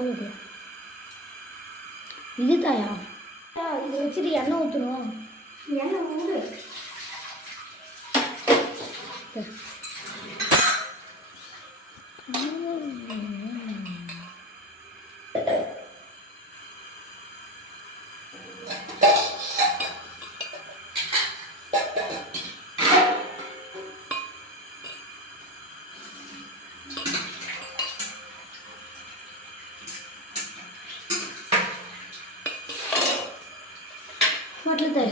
Okay இது தாயா இதை வச்சுட்டு எண்ணெய் ஊற்றணும். எண்ணெய் ஊடு म्हटलं तर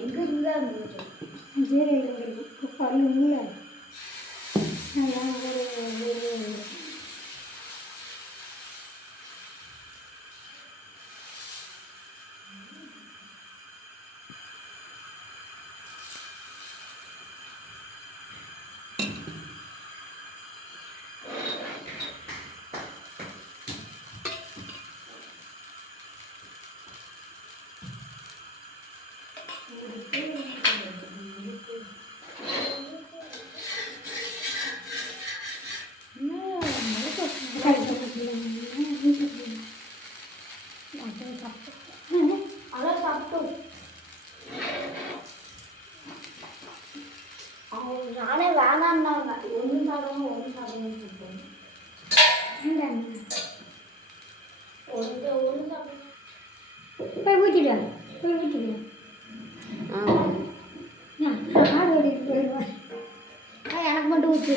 எங்கே இருந்தால் பல்லு இல்லை நானே வேணான்னாங்க ஒன்று சாப்பிடணும் ஒன்று சாப்பிடணும்னு சொல்லிட்டேன். ஒன்று சாப்பிடணும் போய் ஊற்றிட்டேன் போய் ஊற்றிட்டேன். ஆறு வரைக்கும் போயிடுவேன். எனக்கு மட்டும் ஊற்று.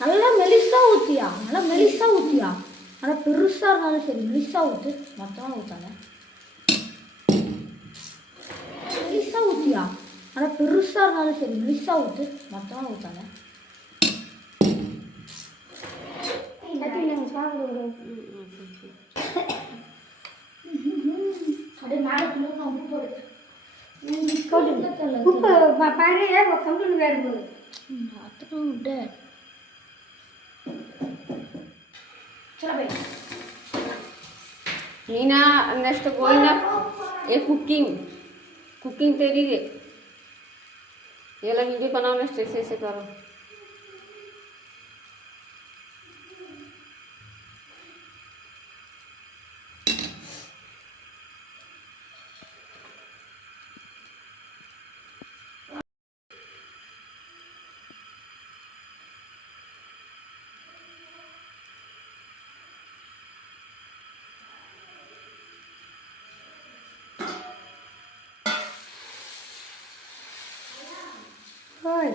நல்லா மெலிசாக ஊற்றியா நல்லா மெலிசாக ஊற்றியா நல்லா பெருசாக இருந்தாலும் சரி மெலிசாக ஊற்று. மொத்தமாக ஊற்றாங்க மெலிசாக ஊற்றியா நல்லா பெருசாக இருந்தாலும் சரி மெலிசாக ஊற்று. மொத்தமாக ஊற்றாங்க அப்படியே மேலே உப்பு போடுது. உப்பு பழைய கம்பெனி வேறு போகுது அத்தனை விட்டு नीना नेक्स्ट कोई ना ये कुकिंग तेरी है ये वाला वीडियो बनाओ नेक्स्ट ऐसे करो. Thôi